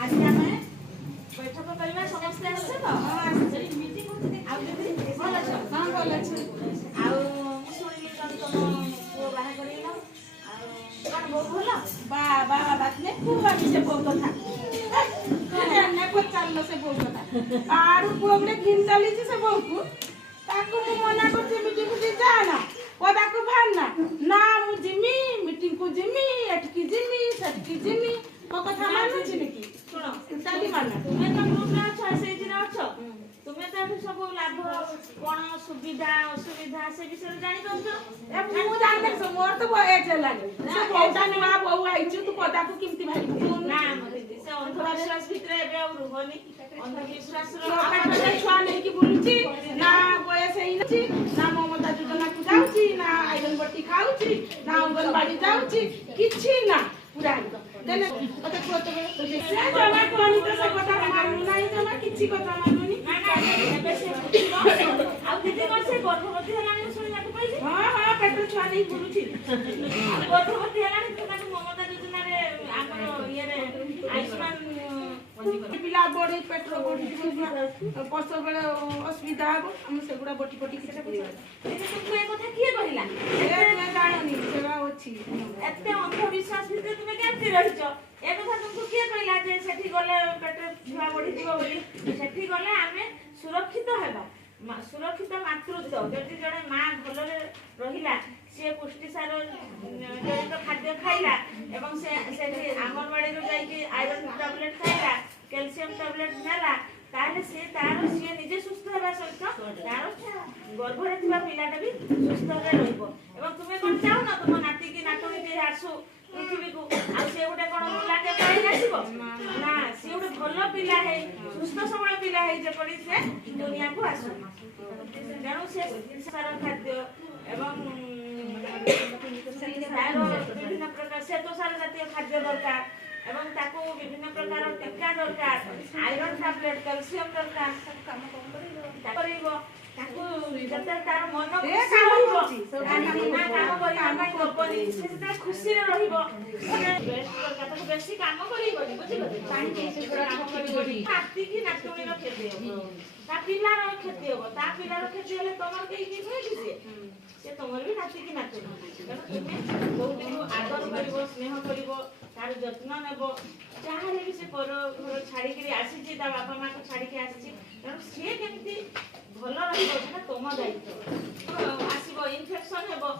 आज आम बैठक करवा समस्त आस तो भल अछ हाँ भल अच्छे शुणी तुम पुओ बाहा कर कौन बो भल बाबा बातने खूब आगे से बो कथा पचार से बो कथा आड़ पुओ गोटे घिन चली से बो को मना कर मीटिंग जाना पदा को बाहरना ना मु जिमी मीटिंग को जिमी एटकी जिमी सटकी जिमी को कथा मानु छी नेकी सुनो ताली मारना तुमे तो ग्रुप में छ से दिन अछ तुमे तो सब लाभ कोन सुविधा असुविधा से विषय जानि दउछ ए मु जाने छ मोर तो एज लागे से कोटा नुआ बहु आइछु तू पदा को किमती भाई ना मते से अंधविश्वास भितरे एबे और रुहनी अंधविश्वास रो पेट छुआ नहीं की बुलुची ना बयस हेई नची ना ममता योजना को जाउची ना आइगन बट्टी खाउची ना अंगनबाड़ी जाउची किछि ना पूरा देने ओते कोते से जमा कोनी तो से कथा मानु नाही जमा किछि कथा मानुनी ना ना एबे से आ दीदी कोन से गर्भवती हलानी सुनिया को पइले हां हां पेट छुआ नहीं बुलुची गर्भवती हलानी तो ताको ममता योजना रे हमर ये रे आयुष्मान पिला बड़ी पेट्रो बड़ी प्रसव बेले असुविधा हम हम सेगुडा बटी बटी किछा करिया तुम ए कथा किए कहिला ए तुम जाननी सेवा अछि एते अंधविश्वास भितर तुम केमति रहिचो ए कथा तुमको किए कहिला जे सेठी गले पेट छुआ बड़ी दिबो बोली सेठी गले आमे सुरक्षित हेबा सुरक्षित मातृत्व जति जणे मां भलरे रहिला से पुष्टिसार जनित खाद्य खाइला एवं से सेठी आंगनवाड़ी रो जाई कि आयरन टैबलेट खाइला कैल्शियम टैबलेट नेला ताले से तार से निजे सुस्थ हेबा सहित तार गर्भरे थिबा पिलाटा भी सुस्थ रे रहइबो एवं तुमे कोन चाहो ना तुम नाती की नातुनी दे आसु पृथ्वी को आ से उडे कोन लागे पळी आसीबो ना से उडे भलो पिला है सुस्थ सबळ पिला है जे पड़ी से दुनिया को आसु जानू से सारा खाद्य एवं विभिन्न प्रकार से तो सारा जातीय खाद्य दरकार एवं ताको विभिन्न प्रकार टीका दरकार आयरन टैबलेट कैल्शियम दरकार सब काम करिवो ताको जते तार मन खुशी होइबो ना काम करिया ପାଇଁ गपनी से खुशी रे रहिबो बेस्ट दरकार ताको बेसी काम करिबो बुझिलो पानी के काम करिबो नाती की नातुनी रो खेती हो ता पिला रो खेती हो ता पिला रो खेती होले तमर के की होई से तमर भी नाती की नातुनी तुमे बहुत दिन आदर करिवो स्नेह करिवो तार जत्न नेबो चाहे भी से पर घर छाड़ी के आसी छी ता बापा मां को छाड़ी के आसी छी तनो से केमती भलो रहिबो सेटा तम दायित्व आसीबो इन्फेक्शन हेबो